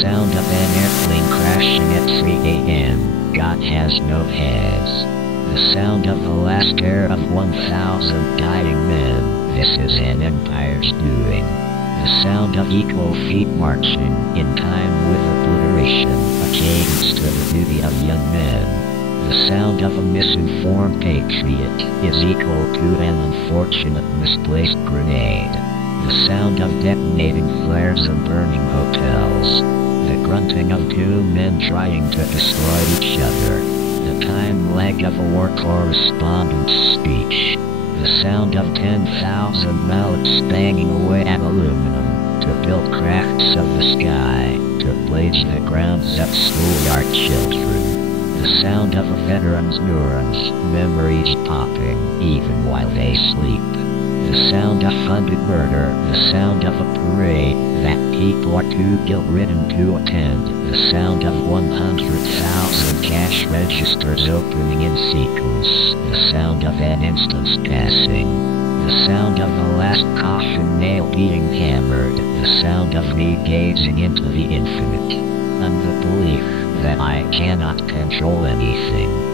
sound of an airplane crashing at 3 a.m. God has no heads. The sound of the last air of 1,000 dying men. This is an empire's doing. The sound of equal feet marching in time with obliteration, a cadence to the duty of young men. The sound of a misinformed patriot is equal to an unfortunate misplaced grenade. The sound of detonating flares and burning hotels. The grunting of two men trying to destroy each other. The time lag of a war correspondent's speech. The sound of 10,000 mallets banging away at aluminum to build crafts of the sky, to blades the grounds of schoolyard children. The sound of a veteran's neurons, memories popping, even while they sleep. The sound of funded murder, the sound of a parade that people are too guilt-ridden to attend, the sound of 100,000 cash registers opening in sequence, the sound of an instant's passing, the sound of the last coffin nail being hammered, the sound of me gazing into the infinite, and the belief that I cannot control anything.